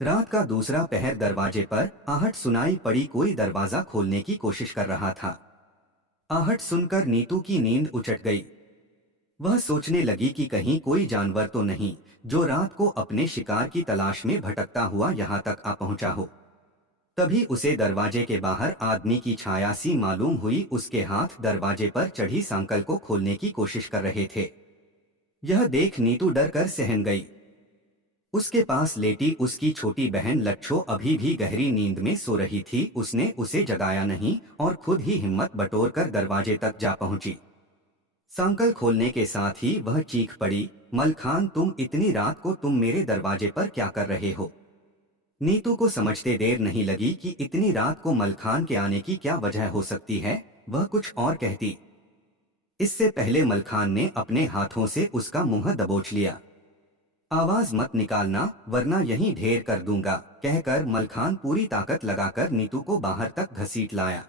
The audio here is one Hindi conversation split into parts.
रात का दूसरा पहर दरवाजे पर आहट सुनाई पड़ी। कोई दरवाजा खोलने की कोशिश कर रहा था। आहट सुनकर नीतू की नींद उचट गई। वह सोचने लगी कि कहीं कोई जानवर तो नहीं जो रात को अपने शिकार की तलाश में भटकता हुआ यहाँ तक आ पहुंचा हो। तभी उसे दरवाजे के बाहर आदमी की छाया सी मालूम हुई। उसके हाथ दरवाजे पर चढ़ी सांकल को खोलने की कोशिश कर रहे थे। यह देख नीतू डर कर सहम गई। उसके पास लेटी उसकी छोटी बहन लच्छो अभी भी गहरी नींद में सो रही थी। उसने उसे जगाया नहीं और खुद ही हिम्मत बटोरकर दरवाजे तक जा पहुंची। सांकल खोलने के साथ ही वह चीख पड़ी, मलखान, तुम इतनी रात को तुम मेरे दरवाजे पर क्या कर रहे हो? नीतू को समझते देर नहीं लगी कि इतनी रात को मलखान के आने की क्या वजह हो सकती है। वह कुछ और कहती, इससे पहले मलखान ने अपने हाथों से उसका मुंह दबोच लिया। आवाज मत निकालना वरना यहीं ढेर कर दूंगा, कहकर मलखान पूरी ताकत लगाकर नीतू को बाहर तक घसीट लाया।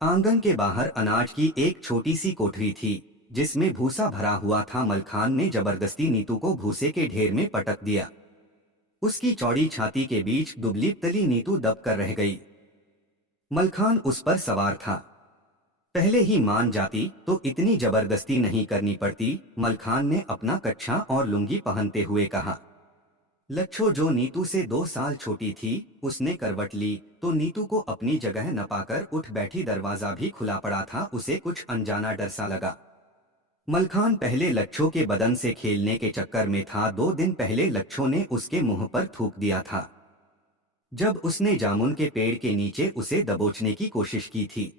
आंगन के बाहर अनाज की एक छोटी सी कोठरी थी जिसमें भूसा भरा हुआ था। मलखान ने जबरदस्ती नीतू को भूसे के ढेर में पटक दिया। उसकी चौड़ी छाती के बीच दुबली पतली नीतू दब कर रह गई। मलखान उस पर सवार था। पहले ही मान जाती तो इतनी जबरदस्ती नहीं करनी पड़ती। मलखान ने अपना कच्छा और लुंगी पहनते हुए कहा। लच्छो जो नीतू से 2 साल छोटी थी, उसने करवट ली तो नीतू को अपनी जगह न पाकर उठ बैठी। दरवाजा भी खुला पड़ा था। उसे कुछ अनजाना डर सा लगा। मलखान पहले लच्छो के बदन से खेलने के चक्कर में था। 2 दिन पहले लच्छो ने उसके मुंह पर थूक दिया था जब उसने जामुन के पेड़ के नीचे उसे दबोचने की कोशिश की थी।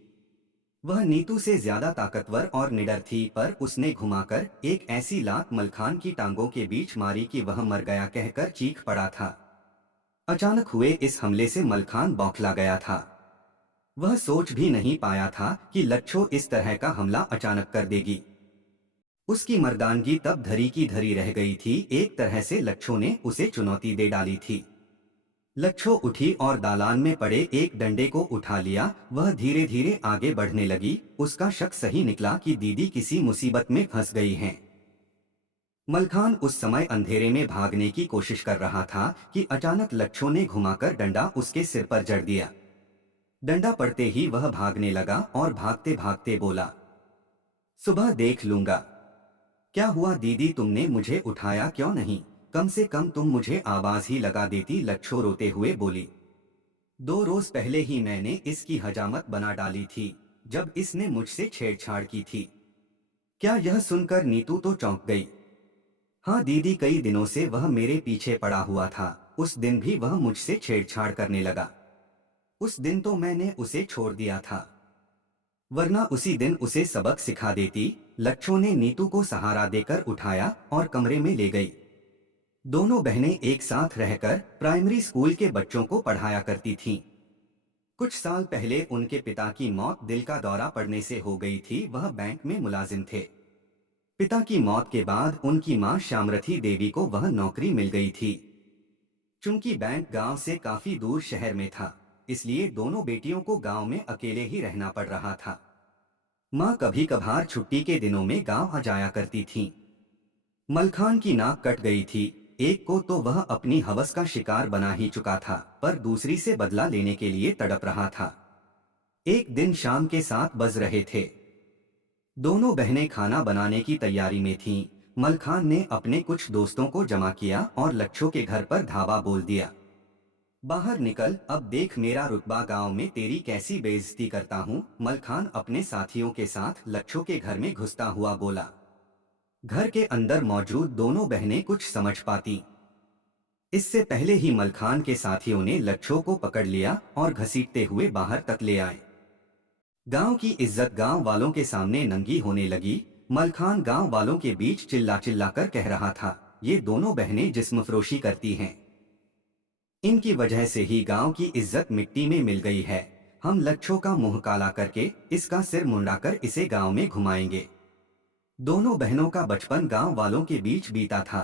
वह नीतू से ज्यादा ताकतवर और निडर थी, पर उसने घुमाकर एक ऐसी लात मलखान की टांगों के बीच मारी कि वह मर गया कहकर चीख पड़ा था। अचानक हुए इस हमले से मलखान बौखला गया था। वह सोच भी नहीं पाया था कि लच्छो इस तरह का हमला अचानक कर देगी। उसकी मर्दानगी तब धरी की धरी रह गई थी। एक तरह से लच्छो ने उसे चुनौती दे डाली थी। लच्छो उठी और दालान में पड़े एक डंडे को उठा लिया। वह धीरे धीरे आगे बढ़ने लगी। उसका शक सही निकला कि दीदी किसी मुसीबत में फंस गई हैं। मलखान उस समय अंधेरे में भागने की कोशिश कर रहा था कि अचानक लच्छो ने घुमाकर डंडा उसके सिर पर जड़ दिया। डंडा पड़ते ही वह भागने लगा और भागते भागते बोला, सुबह देख लूंगा। क्या हुआ दीदी, तुमने मुझे उठाया क्यों नहीं? कम से कम तुम मुझे आवाज ही लगा देती, लच्छो रोते हुए बोली। 2 रोज पहले ही मैंने इसकी हजामत बना डाली थी जब इसने मुझसे छेड़छाड़ की थी। क्या यह सुनकर नीतू तो चौंक गई। हाँ दीदी, कई दिनों से वह मेरे पीछे पड़ा हुआ था। उस दिन भी वह मुझसे छेड़छाड़ करने लगा। उस दिन तो मैंने उसे छोड़ दिया था, वरना उसी दिन उसे सबक सिखा देती। लच्छो ने नीतू को सहारा देकर उठाया और कमरे में ले गई। दोनों बहनें एक साथ रहकर प्राइमरी स्कूल के बच्चों को पढ़ाया करती थीं। कुछ साल पहले उनके पिता की मौत दिल का दौरा पड़ने से हो गई थी। वह बैंक में मुलाजिम थे। पिता की मौत के बाद उनकी मां श्यामरथी देवी को वह नौकरी मिल गई थी। चूंकि बैंक गांव से काफी दूर शहर में था, इसलिए दोनों बेटियों को गांव में अकेले ही रहना पड़ रहा था। मां कभी कभार छुट्टी के दिनों में गांव आ जाया करती थीं। मलखान की नाक कट गई थी। एक को तो वह अपनी हवस का शिकार बना ही चुका था, पर दूसरी से बदला लेने के लिए तड़प रहा था। एक दिन शाम के 7 बज रहे थे। दोनों बहनें खाना बनाने की तैयारी में थीं। मलखान ने अपने कुछ दोस्तों को जमा किया और लच्छो के घर पर धावा बोल दिया, बाहर निकल, अब देख मेरा रुतबा गांव में तेरी कैसी बेइज्जती करता हूँ। मलखान अपने साथियों के साथ लच्छो के घर में घुसता हुआ बोला। घर के अंदर मौजूद दोनों बहनें कुछ समझ पाती। इससे पहले ही मलखान के साथियों ने लच्छो को पकड़ लिया और घसीटते हुए बाहर तक ले आए। गांव की इज्जत गांव वालों के सामने नंगी होने लगी। मलखान गांव वालों के बीच चिल्ला चिल्ला कर कह रहा था, ये दोनों बहनें जिस्म फरोशी करती हैं। इनकी वजह से ही गांव की इज्जत मिट्टी में मिल गई है। हम लच्छो का मुंह काला करके इसका सिर मुंडाकर इसे गांव में घुमाएंगे। दोनों बहनों का बचपन गांव वालों के बीच बीता था।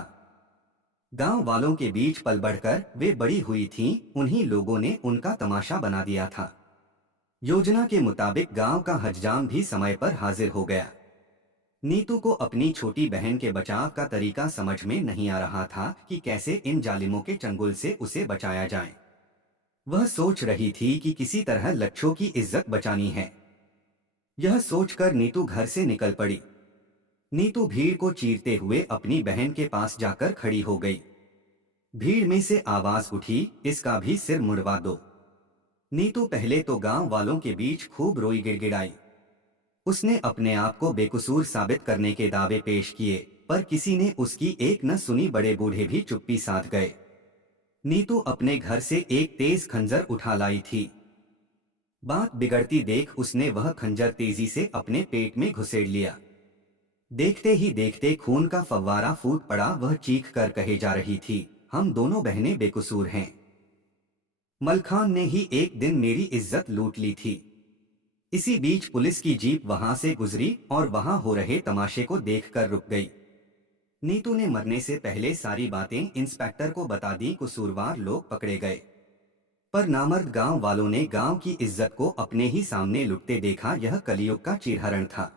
गांव वालों के बीच पल बढ़कर वे बड़ी हुई थीं। उन्हीं लोगों ने उनका तमाशा बना दिया था। योजना के मुताबिक गांव का हजजाम भी समय पर हाजिर हो गया। नीतू को अपनी छोटी बहन के बचाव का तरीका समझ में नहीं आ रहा था कि कैसे इन जालिमों के चंगुल से उसे बचाया जाए। वह सोच रही थी कि किसी तरह लच्छो की इज्जत बचानी है। यह सोचकर नीतू घर से निकल पड़ी। नीतू भीड़ को चीरते हुए अपनी बहन के पास जाकर खड़ी हो गई। भीड़ में से आवाज उठी, इसका भी सिर मुड़वा दो। नीतू पहले तो गांव वालों के बीच खूब रोई गिड़गिड़ाई। उसने अपने आप को बेकसूर साबित करने के दावे पेश किए, पर किसी ने उसकी एक न सुनी। बड़े बूढ़े भी चुप्पी साध गए। नीतू अपने घर से एक तेज खंजर उठा लाई थी। बात बिगड़ती देख उसने वह खंजर तेजी से अपने पेट में घुसेड़ लिया। देखते ही देखते खून का फव्वारा फूट पड़ा। वह चीख कर कहे जा रही थी, हम दोनों बहनें बेकसूर हैं। मलखान ने ही एक दिन मेरी इज्जत लूट ली थी। इसी बीच पुलिस की जीप वहां से गुजरी और वहां हो रहे तमाशे को देखकर रुक गई। नीतू ने मरने से पहले सारी बातें इंस्पेक्टर को बता दी। कसूरवार लोग पकड़े गए, पर नामर्द गांव वालों ने गांव की इज्जत को अपने ही सामने लुटते देखा। यह कलयुग का चीरहरण था।